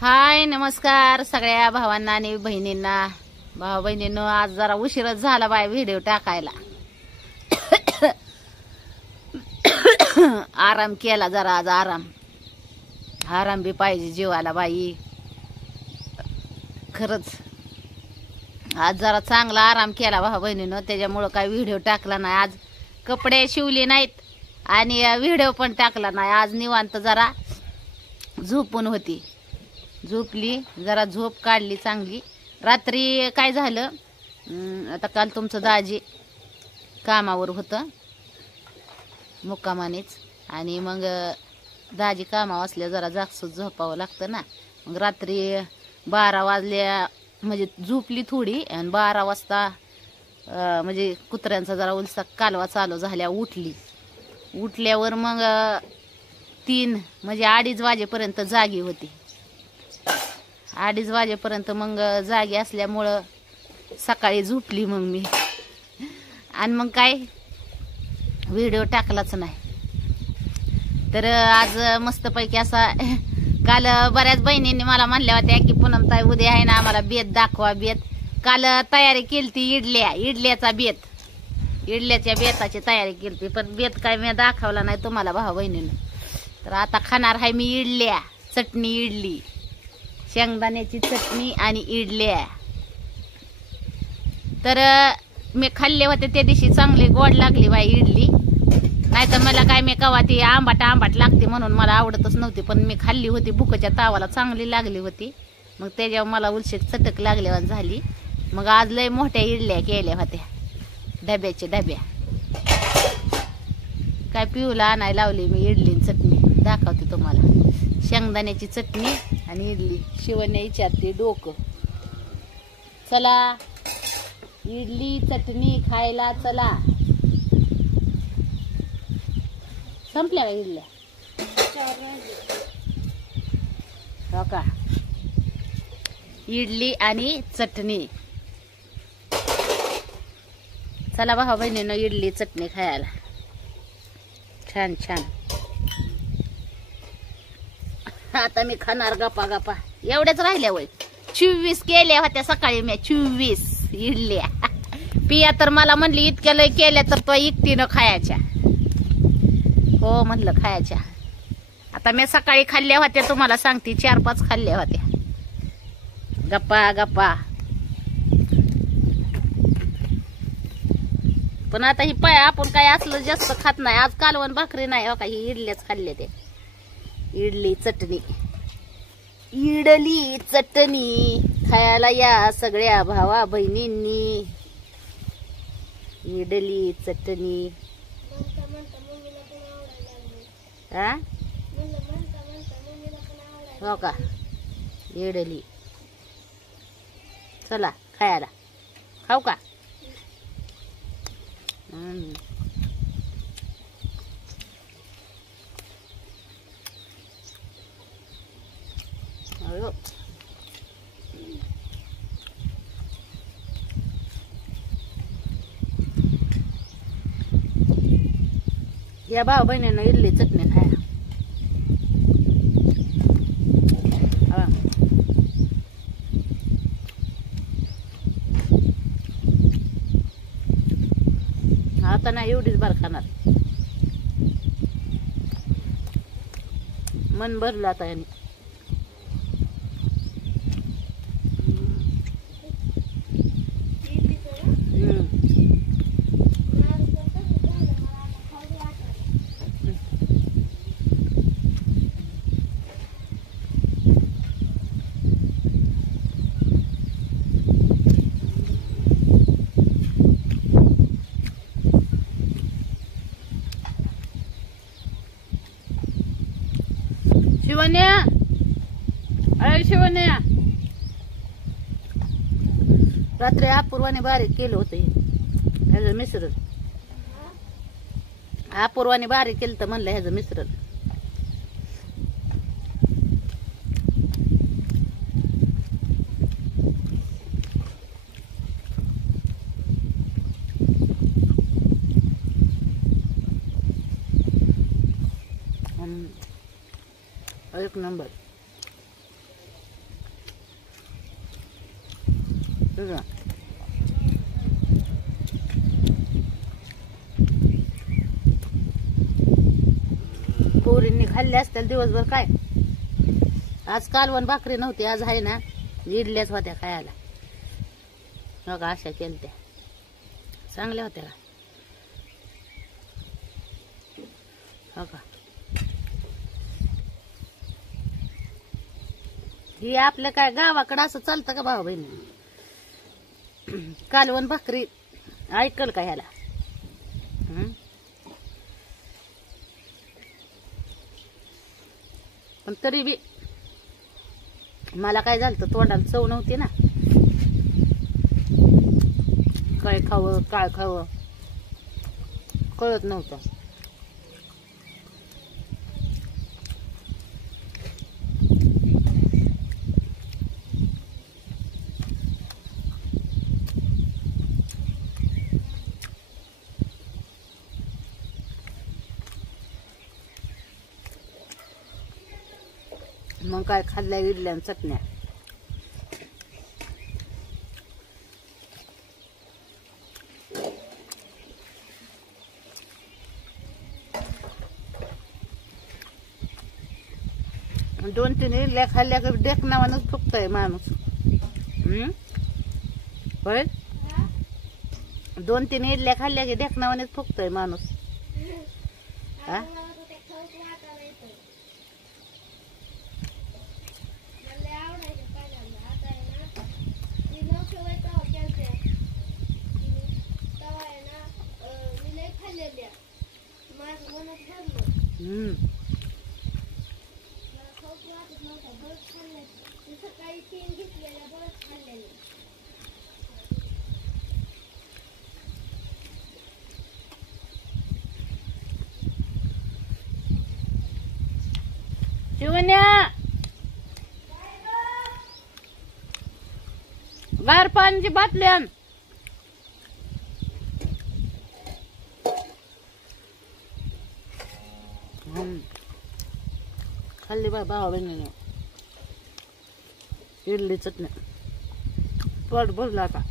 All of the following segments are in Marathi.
हाय नमस्कार सगळ्या भावांना आणि बहिणींना. भाऊ बहिणींनो, आज जरा उशीरच झाला बाय व्हिडिओ टाकायला. आराम केला जरा आज. आराम बी पाहिजे जीवाला बाई. खरंच आज जरा चांगला आराम केला भाऊ बहिणींनो, त्याच्यामुळं काय व्हिडिओ टाकला नाही. आज कपडे शिवले नाहीत आणि व्हिडिओ पण टाकला नाही. आज निवांत जरा झोपून होती. झोपली, जरा झोप काढली चांगली. रात्री काय झालं, आता काल तुमचं दाजी कामावर होतं मुक्कामानेच, आणि मग दाजी कामावर असल्या जरा जागसूत झोपावं लागतं ना. मग रात्री 12 वाजल्या म्हणजे झोपली थोडी, आणि 12 वाजता म्हणजे कुत्र्यांचा जरा उलसा कालवा चालू झाल्या उठल्यावर मग 3 म्हणजे 2:30 वाजेपर्यंत जागी होती. 2:30 वाजेपर्यंत मग जागी असल्यामुळं सकाळी झोपली मग मी, आणि मग काय व्हिडिओ टाकलाच नाही. तर आज मस्तपैकी असा काल बऱ्याच बहिणींनी मला म्हणल्या होत्या की पूनमताई उद्या आहे ना आम्हाला बेत दाखवा. बेत काल तयारी केली ती इडल्याचा बेत, इडल्याच्या बेताची तयारी केली, पण बेत काय मी दाखवला नाही तुम्हाला भाऊ बहिणीनं. तर आता खाणार आहे मी इडल्या, चटणी इडली, शेंगदाण्याची चटणी आणि इडल्या. तर मी खाल्ले होते त्या दिवशी, चांगली गोड लागली बाई इडली. नाही तर मला काय, मी कवा ती आंबाट लागते म्हणून मला आवडतच नव्हती, पण मी खाल्ली होती भुकाच्या तावाला, चांगली लागली होती. मग त्याच्यावर मला उलशेक चटक लागल्यावर झाली. मग आज लय मोठ्या इडल्या केल्या होत्या, डब्या. काय पिऊला आणायला लावली मी इडली चटणी, दाखवते तुम्हाला. शेंगदाण्याची चटणी आणि इडली. शिवण्या विचारते डोकं. चला इडली चटणी खायला चला. संपल्या का इडल्या? हो का, इडली आणि चटणी. चला भाऊ बहिणीनं इडली चटणी खायला. छान. आता मी खाणार गप्पा. एवढ्याच राहिल्या वय. 24 केल्या होत्या सकाळी मी, 24 इडल्या. पिया तर मला म्हणली इतक्या लय केल्या तर तो एकटीनं खायच्या. हो म्हणलं खायच्या. आता मी सकाळी खाल्ल्या होत्या, तुम्हाला सांगते 4-5 खाल्ल्या होत्या. गप्पा. पण आता ही पाय आपण काय असलं जास्त खात नाही. आज कालवण भाकरी नाही, हो का, ही इडल्याच खाल्ल्या ते. इडली चटणी खायला या सगळ्या भावा बहिणींनी. इडली चटणी. हो का, इडली. चला खायला. खाऊ का? या भाऊ बहिणीनं इडली चटणी खाया. आता नाही एवढीच बार खाणार, मन भरलं आता याने. शिवण्या रात्री अपूर्वाने बारीक केलं होतं ह्याचं मिश्रण. अपूर्वाने बारीक केलं तर म्हणलं ह्याचं मिश्रण. एक नंबर. तुझं पोरींनी खाल्ले असतील दिवसभर काय. आज कालवण भाकरी नव्हती, आज आहे ना इडल्याच होत्या खायला. हो का, अशा केलत्या चांगल्या होत्या का. हो का, हे आपलं काय गावाकडं असं चालतं का भाऊ बहिणी. कालवण भाकरी ऐकल का ह्याला. पण तरी बी मला काय झालं तर तोंडाला चव नव्हती ना. काय खावं काय खावं कळत नव्हतं. मग काय खाल्ल्या इडल्या आणि चटण्या. दोन तीन इडल्या खाल्ल्या का डेकणावानच फुकतोय माणूस. होय, 2-3 इडल्या खाल्ल्या की डेकणावानच फुकतोय माणूस. हा, शिवण्या गार पाण्याची बाटली आण. खाल्ली बाय भावा बहिणीने इडली चटणी. पोट भरलं आता.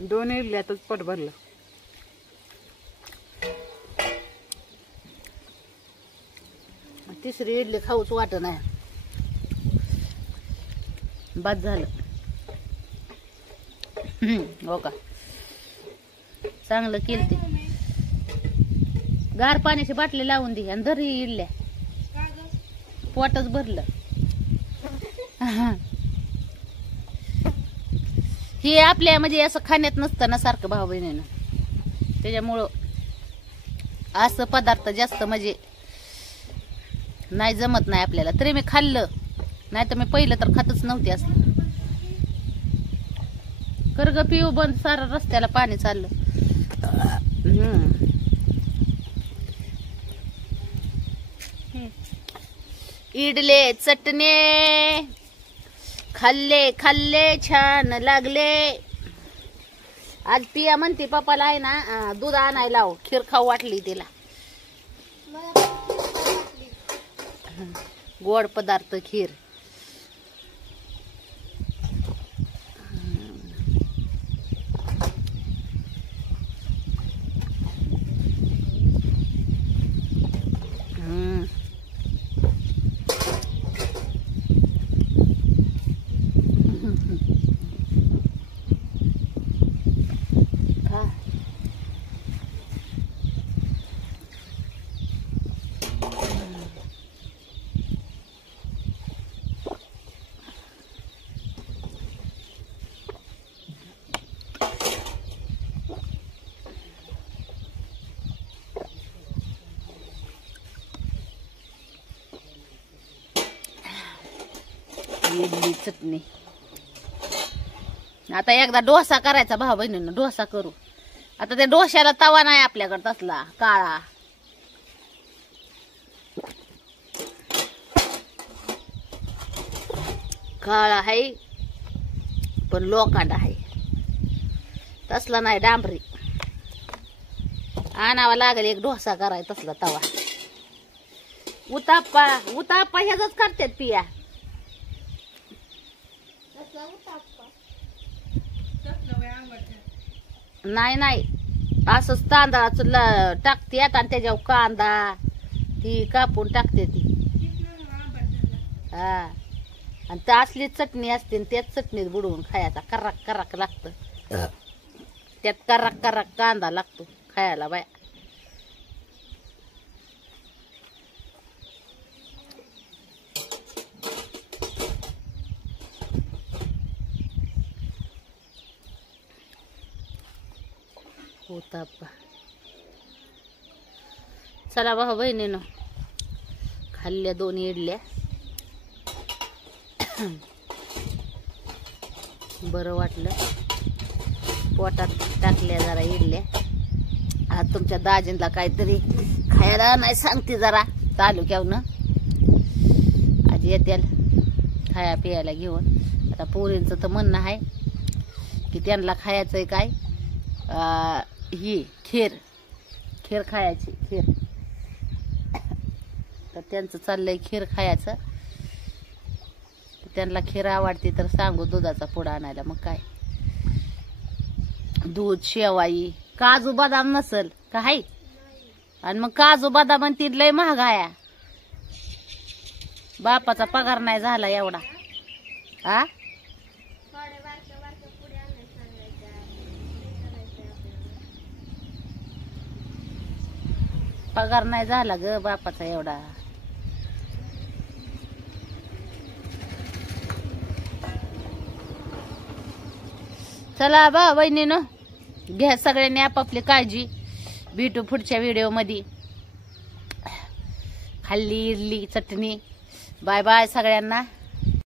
2 इडल्यातच पोट भरलं. तिसरी इडली खाऊच वाटत नाही. बाद झालं. हो का, चांगलं केलं ते. गार पाण्याची बाटली लावून दे आणि धर इडल्या. पोटच भरलं. हे आपल्या म्हणजे असं खाण्यात नसतं ना सारखं भाऊ बहिणीनं. त्याच्यामुळं असं पदार्थ जास्त म्हणजे नाही जमत नाही आपल्याला. तरी मी खाल्लं, नाही तर मी पहिलं तर खातच नव्हती असलं. कर्ग पिऊ बंद, सारं रस्त्याला पाणी चाललं. इडले चटणे खाल्ले खाल्ले छान लागले. आज पिया म्हणते पप्पाला आहे ना दूध आणायला लाव, खीर खाऊ वाटली तिला. गोड पदार्थ खीर. इडली चटणी. आता एकदा डोसा करायचा भाऊ बहिणीनं. डोसा करू. आता त्या डोश्याला तवा नाही आपल्याकडे तसला काळा. काळा आहे पण लोखंड आहे, तसला नाही डांबरी. आणावा लागेल एक डोसा करायचा तसला तवा. उताप्पा ह्याच करतात पिया. नाही नाही, असंच तांदळाचं टाकतेत आणि त्याच्यावर कांदा ती कापून टाकते ती. हा, आणि त्या असली चटणी असते त्याच चटणीत बुडवून खायचा. कराक कराक लागतं त्यात, कराक कराक कांदा लागतो खायला बाय. होता चला भाऊ बहिणीनं, खाल्ल्या 2 इडल्या. बरं वाटलं, पोटात टाकल्या जरा इडल्या. आज तुमच्या दाजींला काहीतरी खायला नाही सांगते जरा तालुक्यावनं. आज येत्याल खाया पियाला घेऊन. आता पोरींचं तर म्हणणं आहे की त्यांना खायचंय काय, ही खीर खीर खायची खीर. तर त्यांचं चाललंय खीर खायचं. त्यांना खीर आवडते तर सांगू दुधाचा पुडा आणायला. मग काय, दूध शेवाई काजू बदाम नसल का हाय. आणि मग काजू बदाम ती लय महाग आहे. बापाचा पगार नाही झाला एवढा. आ पगार नाही झाला ग बापाचा एवढा. चला बा वहिनीनो, घ्या सगळ्यांनी आपापली काळजी. भेटू पुढच्या व्हिडिओ मध्ये. खाल्ली इडली चटणी. बाय बाय सगळ्यांना.